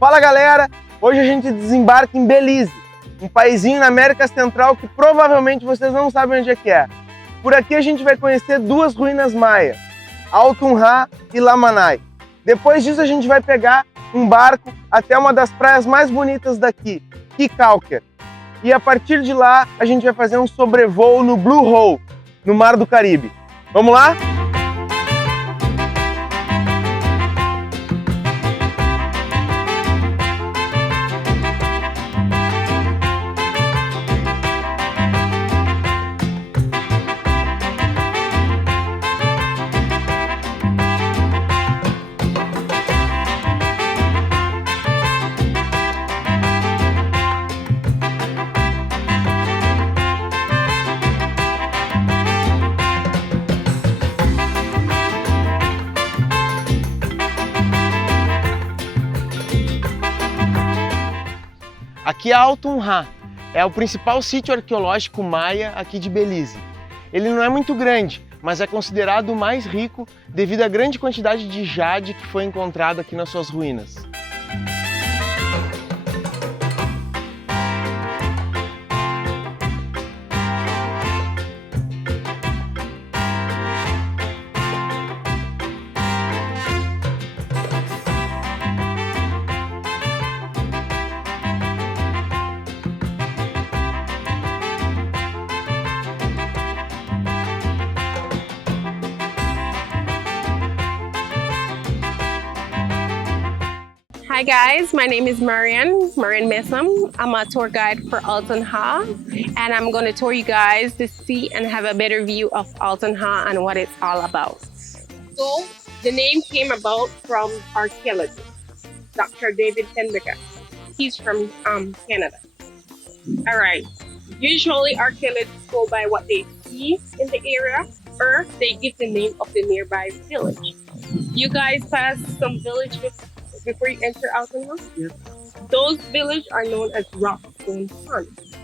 Fala galera, hoje a gente desembarca em Belize, um paizinho na América Central que provavelmente vocês não sabem onde é que é. Por aqui a gente vai conhecer duas ruínas maias, Altun Ha e Lamanai. Depois disso a gente vai pegar um barco até uma das praias mais bonitas daqui, Chichén. E a partir de lá a gente vai fazer um sobrevoo no Blue Hole, no Mar do Caribe. Vamos lá? Aqui é Altun Ha, é o principal sítio arqueológico maia aqui de Belize. Ele não é muito grande, mas é considerado o mais rico devido à grande quantidade de jade que foi encontrado aqui nas suas ruínas. Hi guys, my name is Marian Messam. I'm a tour guide for Altun Ha, and I'm going to tour you guys to see and have a better view of Altun Ha and what it's all about. So, the name came about from archaeologist, Dr. David Tenbiger. He's from Canada. Alright, usually archaeologists go by what they see in the area, or they give the name of the nearby village. You guys pass some villages before you enter Altun Ha? Yes. Those villages are known as Rockstone Ponds.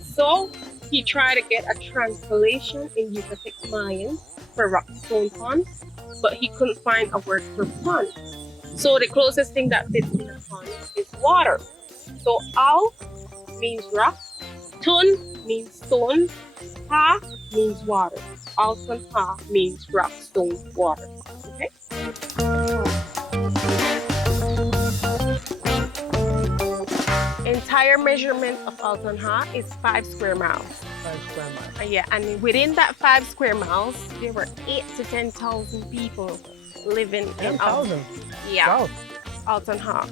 So he tried to get a translation in Yucatec Mayan for Rockstone Ponds, but he couldn't find a word for pond. So the closest thing that fits in a pond is water. So Al means rock, Tun means stone, Ha means water. Altun Ha means rock, stone, water. Okay? Entire measurement of Altun Ha is 5 square miles. 5 square miles. Yeah, and within that 5 square miles, there were 8,000 to 10,000 people living in 10,000? Yeah, Wow. Altun Ha.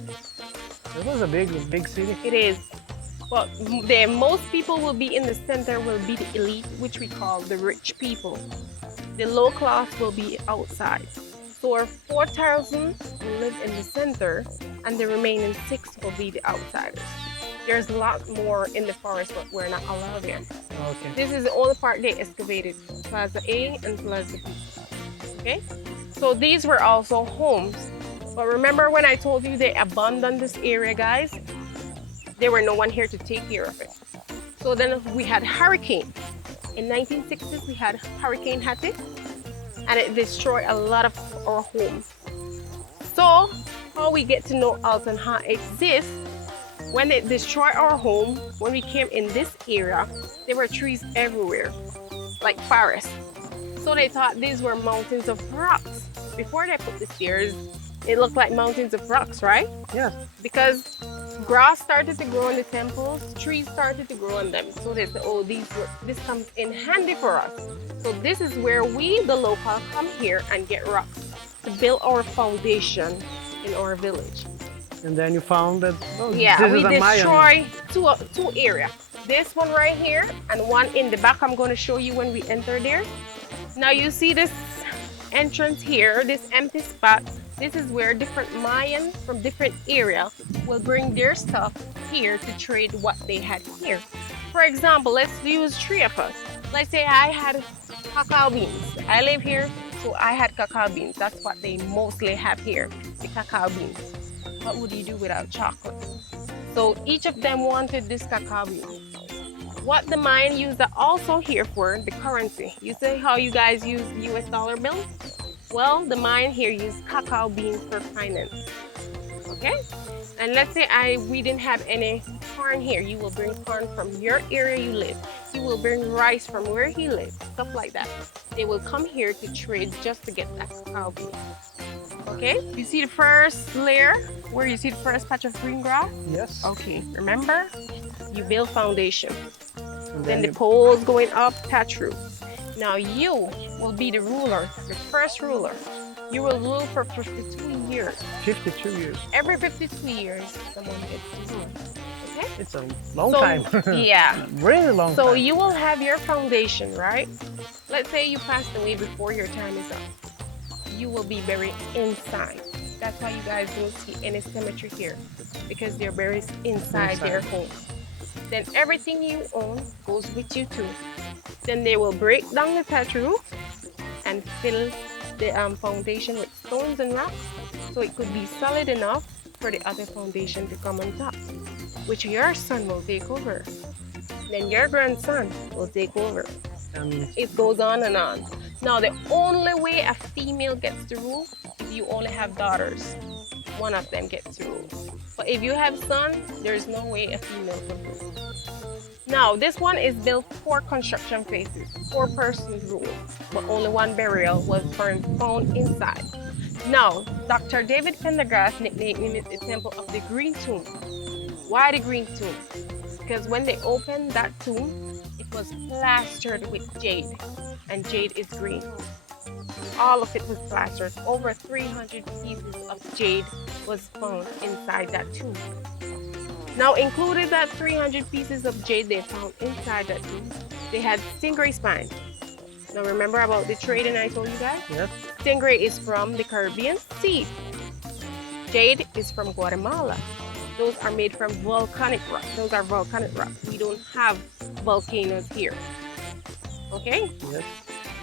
It was a big city. It is. But the most people will be in the center will be the elite, which we call the rich people. The low class will be outside. So 4,000 will live in the center, and the remaining 6 will be the outsiders. There's a lot more in the forest, but we're not allowed there. Okay. This is the only part they excavated, Plaza A and Plaza B. Okay? So these were also homes. But remember when I told you they abandoned this area, guys? There were no one here to take care of it. So then we had hurricane. In 1960s, we had Hurricane Hattie, and it destroyed a lot of our homes. So how we get to know Altun Ha exists, when it destroyed our home, when we came in this area, there were trees everywhere, like forests. So they thought these were mountains of rocks. Before they put the stairs, it looked like mountains of rocks, right? Yeah. Because grass started to grow in the temples, trees started to grow on them. So they said, oh, this comes in handy for us. So this is where we, the local, come here and get rocks to build our foundation in our village. And then you found that yeah, we destroy two areas. This one right here and one in the back. I'm going to show you when we enter there. Now you see this entrance here, this empty spot. This is where different Mayans from different areas will bring their stuff here to trade what they had here. For example, let's use 3 of us. Let's say I had cacao beans. I live here, so I had cacao beans. That's what they mostly have here, the cacao beans. What would you do without chocolate? So each of them wanted this cacao bean. What the Mayan used also here for the currency. You say how you guys use US dollar bills? Well, the Mayan here used cacao beans for finance. Okay? And let's say we didn't have any corn here. You will bring corn from your area you live. You will bring rice from where he lives, stuff like that. They will come here to trade just to get that cacao bean. Okay, you see the first layer where you see the first patch of green grass? Yes. Okay, remember, you build foundation. Then the poles going up, touch roof. Now you will be the ruler, the first ruler. You will rule for 52 years. 52 years. Every 52 years, someone gets to rule. Okay? It's a long time. Yeah. Really long time. So you will have your foundation, right? Let's say you passed away before your time is up. You will be buried inside. That's why you guys don't see any cemetery here, because they're buried inside their home. Then everything you own goes with you too. Then they will break down the thatch roof and fill the foundation with stones and rocks, so it could be solid enough for the other foundation to come on top, which your son will take over. Then your grandson will take over. It goes on and on. Now, the only way a female gets to rule is you only have daughters. One of them gets to rule. But if you have sons, there's no way a female can rule. Now, this one is built 4 construction phases, 4 persons rule, but only 1 burial was found inside. Now, Dr. David Pendergrass nicknamed it the Temple of the Green Tomb. Why the Green Tomb? Because when they opened that tomb, it was plastered with jade, and jade is green. All of it was plastered. Over 300 pieces of jade was found inside that tomb. Now, included that 300 pieces of jade they found inside that tomb, they had stingray spines. Now, remember about the trading I told you guys? Yes. Stingray is from the Caribbean Sea. Jade is from Guatemala. Those are made from volcanic rock. Those are volcanic rock. We don't have volcanoes here. Okay? Yes.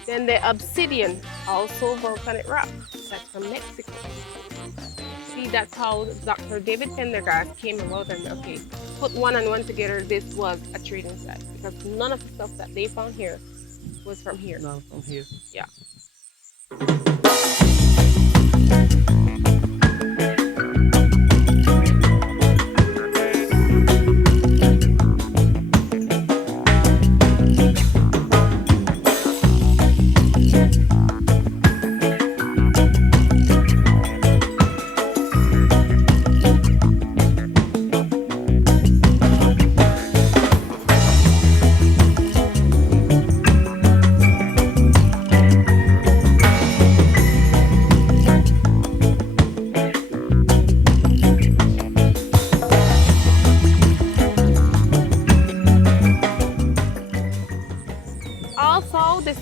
Then the obsidian, also volcanic rock. That's from Mexico. See, that's how Dr. David Pendergrass came about and okay, put 1 and 1 together. This was a trading site because none of the stuff that they found here was from here. No, from here. Yeah.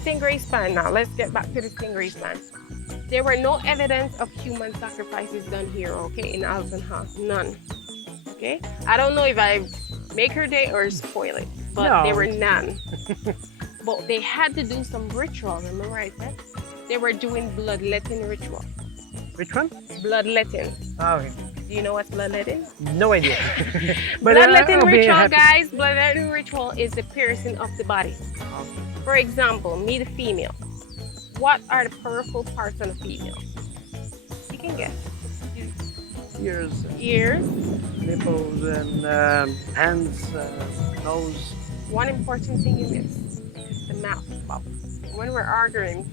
Stingray spine. Now let's get back to the stingray spine. There were no evidence of human sacrifices done here, okay, in Altun Ha. None. Okay? I don't know if I make her day or spoil it, but no. There were none. But they had to do some ritual, remember I said? They were doing bloodletting ritual. Which one? Bloodletting. Oh, okay. Do you know what's bloodletting? No idea. But bloodletting ritual, guys, bloodletting ritual is the piercing of the body. Okay. For example, me the female. What are the powerful parts of a female? You can guess. Ears. Ears. Nipples and hands, nose. One important thing you miss is the mouth. When we're arguing,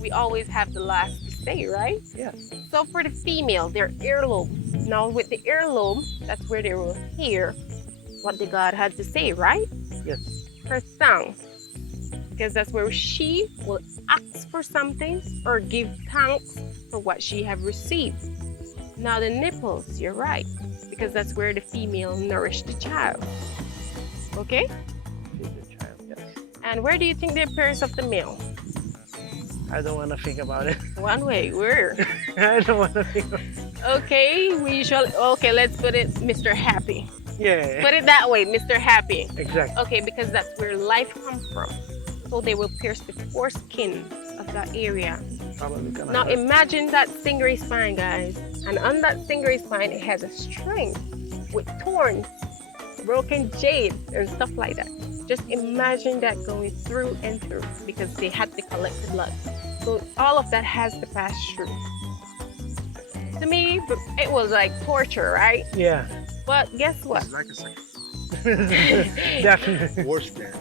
we always have the last to say, right? Yes. So for the female, their earlobe. Now with the earlobe, that's where they will hear what the God had to say, right? Yes. Her tongue, because that's where she will ask for something or give thanks for what she have received. Now the nipples, you're right, because that's where the female nourished the child. Okay? The child, yes. And where do you think the appearance of the male? I don't want to think about it. One way, where? I don't want to think about it. Okay, okay, let's put it Mr. Happy. Yeah. Put it that way, Mr. Happy. Exactly. Okay, because that's where life comes from. So they will pierce the foreskin of that area. Probably gonna Now hurt. imagine that stingray spine, guys. And on that stingray spine, it has a string with thorns, broken jade, and stuff like that. Just imagine that going through and through because they had to collect the blood. So all of that has to pass through. To me, it was like torture, right? Yeah. But guess what? Definitely. Worse man.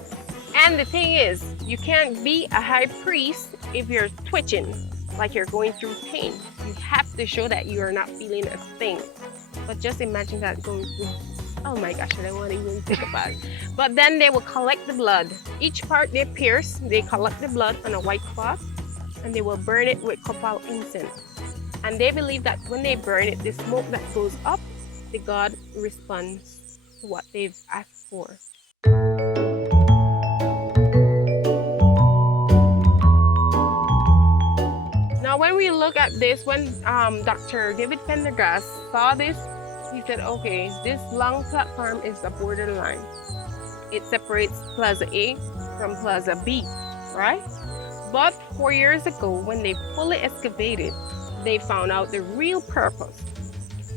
And the thing is, you can't be a high priest if you're twitching, like you're going through pain. You have to show that you are not feeling a thing. But just imagine that going through, oh my gosh, I don't want to even think about it. But then they will collect the blood. Each part they pierce, they collect the blood on a white cloth, and they will burn it with copal incense. And they believe that when they burn it, the smoke that goes up, the god responds to what they've asked for. Now, when we look at this, when Dr. David Pendergast saw this, he said, okay, this long platform is a borderline. It separates Plaza A from Plaza B, right? But 4 years ago, when they fully excavated, they found out the real purpose.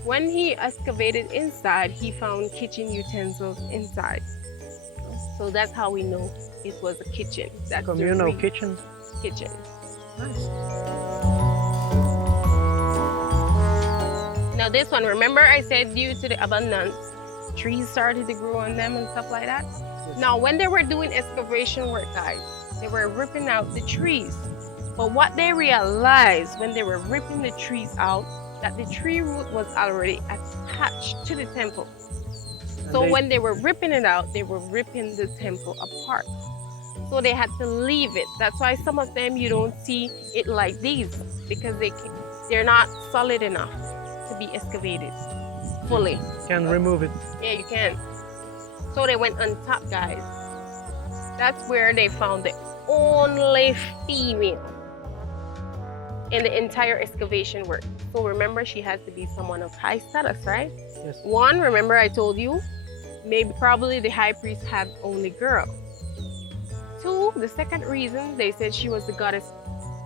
When he excavated inside, he found kitchen utensils inside. So that's how we know it was a kitchen. That's Communal kitchen. Kitchen. Nice. Now this one, remember I said due to the abundance, trees started to grow on them and stuff like that? Yes. Now when they were doing excavation work, guys, they were ripping out the trees. But what they realized when they were ripping the trees out, that the tree root was already attached to the temple. So when they were ripping it out, they were ripping the temple apart. So they had to leave it. That's why some of them you don't see it like these, because they're not solid enough to be excavated fully. Can remove it. Yeah, you can. So they went on top, guys. That's where they found the only female in the entire excavation work. So remember, she has to be someone of high status, right? Yes. One, remember I told you, probably the high priest had only girls. Two, the second reason, they said she was the goddess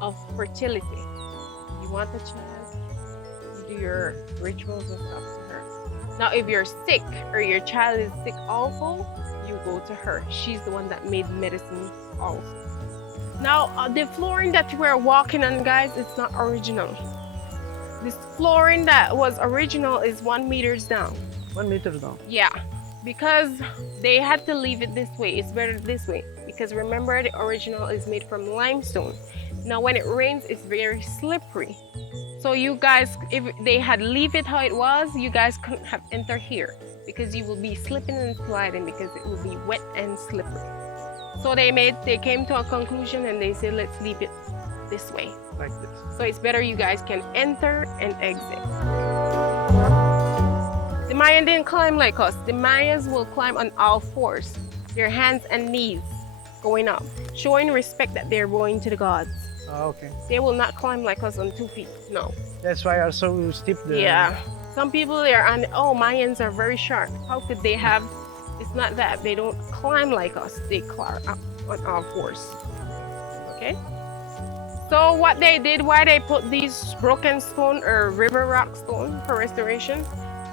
of fertility. You want a child, you do your rituals and stuff to her. Now, if you're sick or your child is sick also, you go to her. She's the one that made medicine also. Now, the flooring that we're walking on, guys, it's not original. This flooring that was original is 1 meter down. 1 meter down. Yeah, because they had to leave it this way. It's better this way. Because remember, the original is made from limestone. Now, when it rains, it's very slippery. So you guys, if they had leave it how it was, you guys couldn't have entered here. Because you will be slipping and sliding because it will be wet and slippery. So they came to a conclusion and they said, let's leave it this way. Like this. So it's better you guys can enter and exit. The Mayan didn't climb like us. The Mayas will climb on all fours, their hands and knees going up, showing respect that they're going to the gods. Oh, okay. They will not climb like us on 2 feet, no. That's why are so steep there. Yeah. Some people there, and oh, Mayans are very sharp. How could they have, it's not that, they don't climb like us. They climb up on all fours, okay? So what they did, why they put these broken stone or river rock stone for restoration,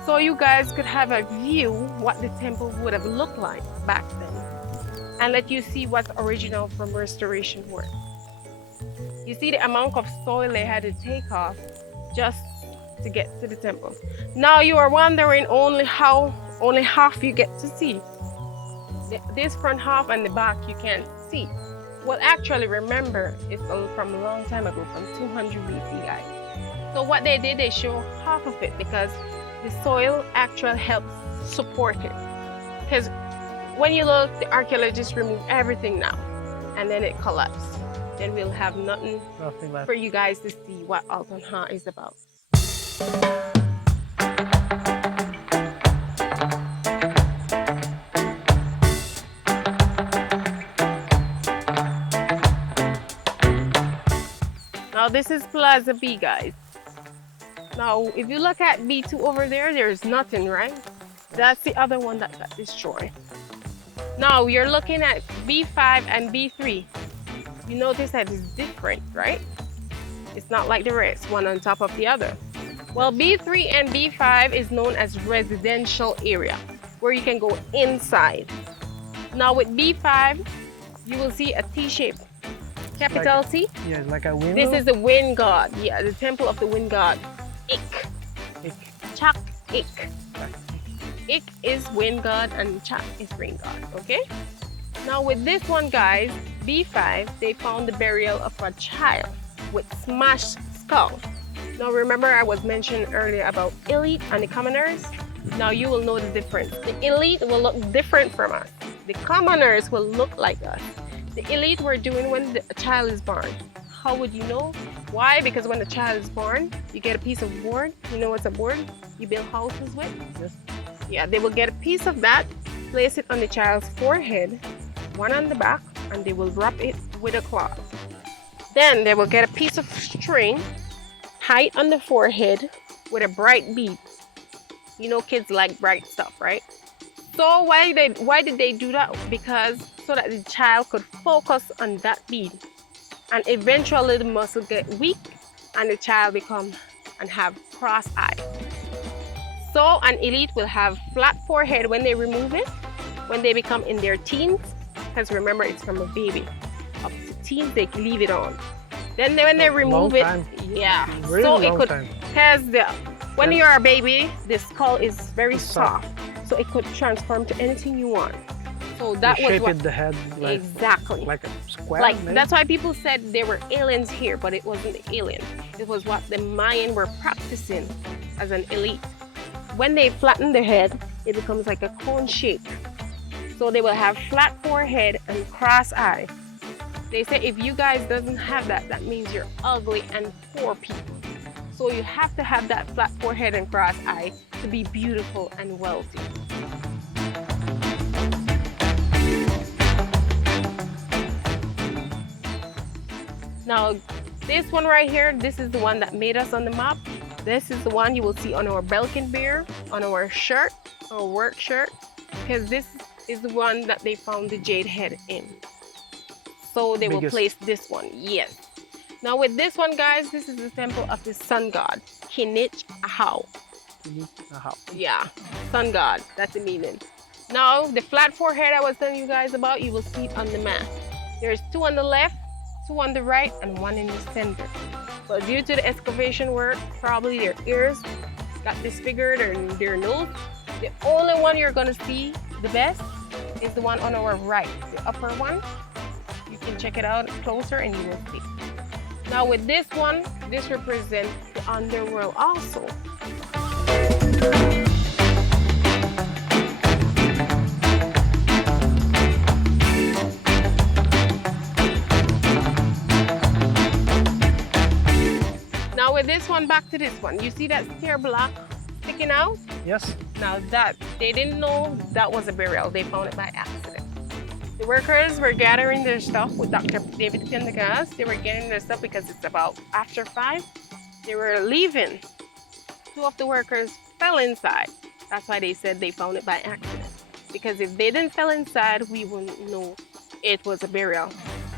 so you guys could have a view what the temple would have looked like back then, and let you see what's original from restoration work. You see the amount of soil they had to take off just to get to the temple. Now you are wondering only half you get to see. This front half and the back you can't see. Well, actually, remember, it's from a long time ago, from 200 BC, guys. So what they did, they show half of it because the soil actually helps support it. Because when you look, the archaeologists remove everything now, and then it collapses. Then we'll have nothing left for you guys to see what Altun Ha is about. Now this is Plaza B, guys. Now if you look at B2 over there, there's nothing, right? That's the other one that got destroyed. Now you're looking at B5 and B3. You notice that it's different, right? It's not like the rest, one on top of the other. Well, B3 and B5 is known as residential area, where you can go inside. Now with B5, you will see a T shape. Capital T? Yeah, like a window. This is the wind god. Yeah, the temple of the wind god, Ik. Ik. Ik is wind god and Cha is rain god, okay? Now with this one, guys, B5, they found the burial of a child with smashed skull. Now remember I was mentioning earlier about elite and the commoners? Now you will know the difference. The elite will look different from us. The commoners will look like us. The elite we're doing when a child is born. How would you know? Why? Because when a child is born, you get a piece of board. You know what's a board? You build houses with? Yes. Yeah, they will get a piece of that, place it on the child's forehead, one on the back, and they will wrap it with a cloth. Then they will get a piece of string, tie it on the forehead with a bright bead. You know kids like bright stuff, right? So why did they do that? Because so that the child could focus on that bead. And eventually the muscle get weak and the child become and have cross eyes. So an elite will have flat forehead when they remove it, when they become in their teens, because remember it's from a baby. Up to teens they leave it on. Then when they remove it, yeah. Really so it long could, time. because when you're a baby, the skull is very soft. So it could transform to anything you want. So that They was shaped what, the head like, exactly. like a square. Like maybe? that's why people said there were aliens here, but it wasn't the alien. It was what the Mayan were practicing as an elite. When they flatten the head, it becomes like a cone shape. So they will have flat forehead and cross eye. They say if you guys doesn't have that, that means you're ugly and poor people. So you have to have that flat forehead and cross eye to be beautiful and wealthy. Now, this one right here, this is the one that made us on the map. This is the one you will see on our Belkin beer, on our shirt, our work shirt, because this is the one that they found the jade head in. So they will place this one, yes. Now with this one, guys, this is the temple of the sun god, Chichén Itzá. Yeah, sun god, that's the meaning. Now, the flat forehead I was telling you guys about, you will see it on the map. There's two on the left, two on the right, and one in the center. But due to the excavation work, probably their ears got disfigured or their nose. The only one you're gonna see the best is the one on our right, the upper one. You can check it out closer and you will see. Now with this one, this represents the underworld also. Now with this one, back to this one. You see that stair block sticking out? Yes. Now that, they didn't know that was a burial. They found it by accident. The workers were gathering their stuff with Dr. David Pendergast. They were getting their stuff because it's about after 5. They were leaving. 2 of the workers fell inside. That's why they said they found it by accident. Because if they didn't fall inside, we wouldn't know it was a burial.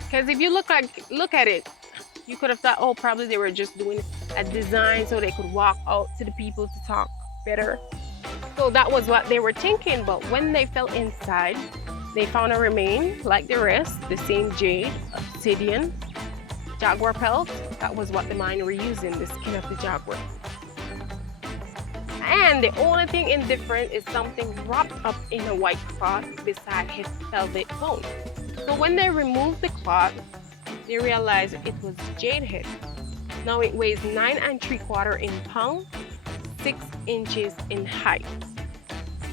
Because if you look at it, you could have thought, oh, probably they were just doing a design so they could walk out to the people to talk better. So that was what they were thinking. But when they fell inside, they found a remain like the rest, the same jade, obsidian, jaguar pelt. That was what the Mayan were using, the skin of the jaguar. And the only thing indifferent is something wrapped up in a white cloth beside his pelvic bone. So when they removed the cloth, they realized it was jade head. Now it weighs 9 3/4 pounds, 6 inches in height.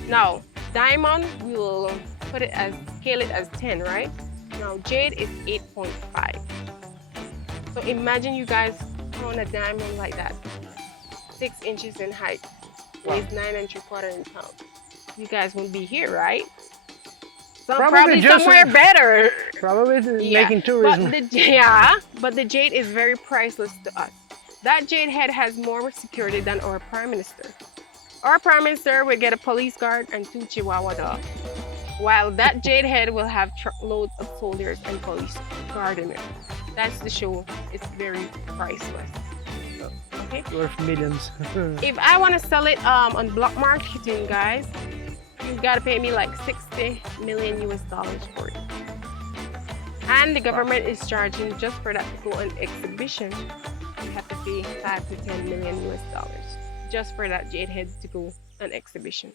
Now diamond, we will scale it as 10, right? Now jade is 8.5. So imagine you guys on a diamond like that, 6 inches in height, weighs 9 3/4 pounds. You guys won't be here, right? Probably somewhere better. Probably making tourism. But the jade is very priceless to us. That jade head has more security than our prime minister. Our prime minister will get a police guard and 2 Chihuahua dogs, while that jade head will have truckloads of soldiers and police guard in it. That's the show. It's very priceless. Okay. Worth millions. If I want to sell it on block marketing, guys, you gotta pay me like $60 million for it. And the government is charging just for that to go on exhibition. You have to pay $5 to $10 million just for that jade head to go an exhibition.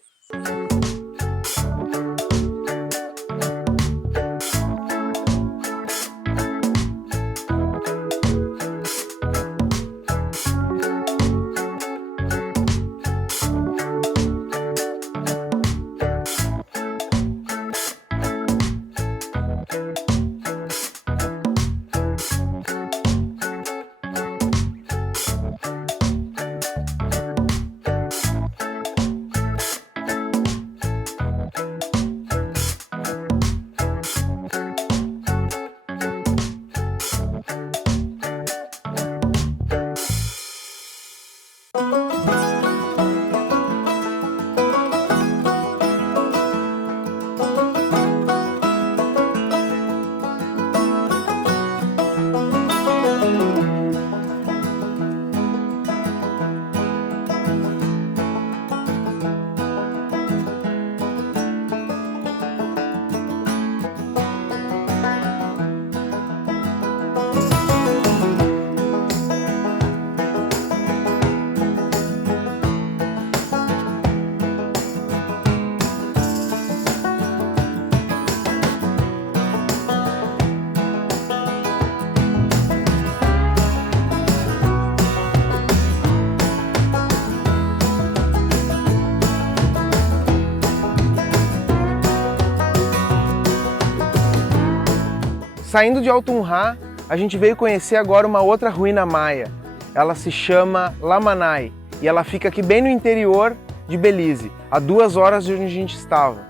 Saindo de Altun Ha, a gente veio conhecer agora uma outra ruína maia. Ela se chama Lamanai e ela fica aqui bem no interior de Belize, a 2 horas de onde a gente estava.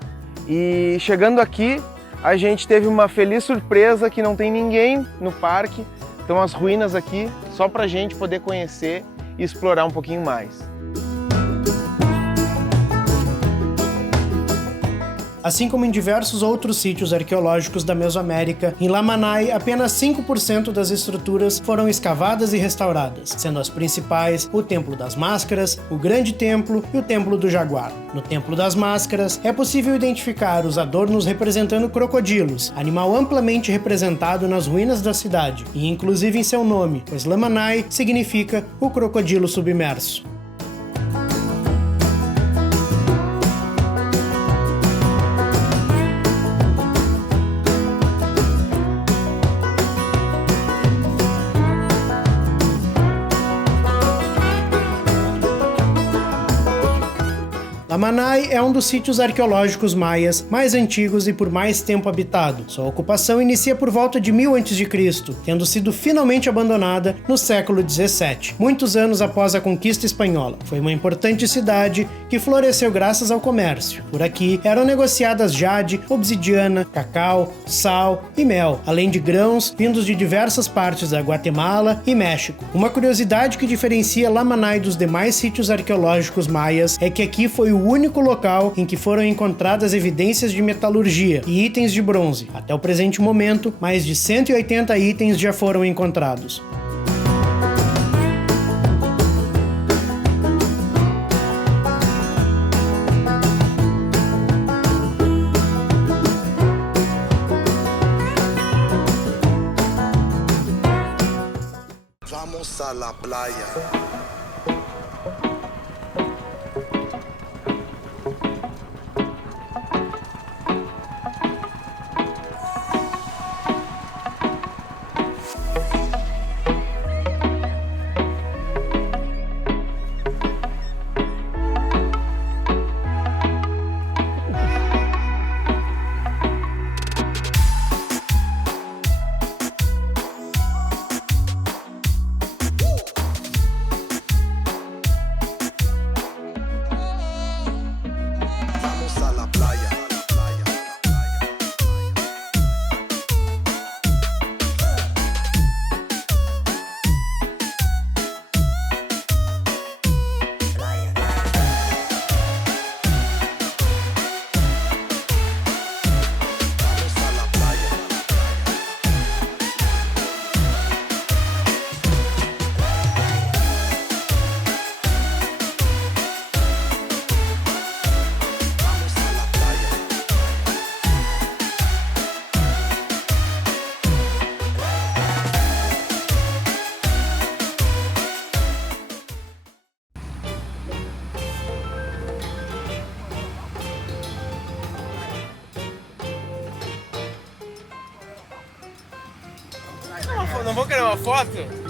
E chegando aqui, a gente teve uma feliz surpresa que não tem ninguém no parque. Então as ruínas aqui só pra gente poder conhecer e explorar um pouquinho mais. Assim como em diversos outros sítios arqueológicos da Mesoamérica, em Lamanai apenas 5% das estruturas foram escavadas e restauradas, sendo as principais o Templo das Máscaras, o Grande Templo e o Templo do Jaguar. No Templo das Máscaras é possível identificar os adornos representando crocodilos, animal amplamente representado nas ruínas da cidade, e inclusive em seu nome, pois Lamanai significa o crocodilo submerso. Lamanai é um dos sítios arqueológicos maias mais antigos e por mais tempo habitado. Sua ocupação inicia por volta de 1000 a.C., tendo sido finalmente abandonada no século XVII, muitos anos após a conquista espanhola. Foi uma importante cidade que floresceu graças ao comércio. Por aqui eram negociadas jade, obsidiana, cacau, sal e mel, além de grãos vindos de diversas partes da Guatemala e México. Uma curiosidade que diferencia Lamanai dos demais sítios arqueológicos maias é que aqui foi o único local em que foram encontradas evidências de metalurgia e itens de bronze. Até o presente momento, mais de 180 itens já foram encontrados. Vamos a la playa. Não vou querer uma foto?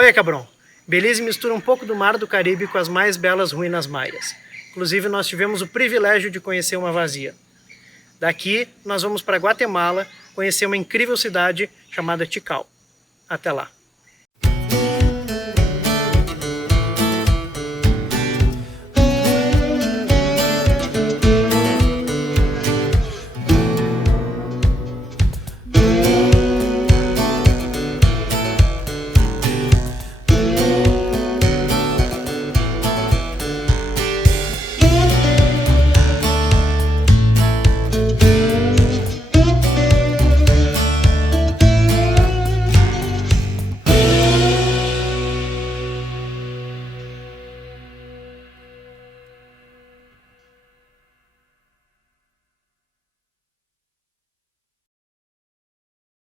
Olha, cabrão, Belize mistura um pouco do mar do Caribe com as mais belas ruínas maias. Inclusive, nós tivemos o privilégio de conhecer uma vazia. Daqui, nós vamos para Guatemala conhecer uma incrível cidade chamada Tikal. Até lá!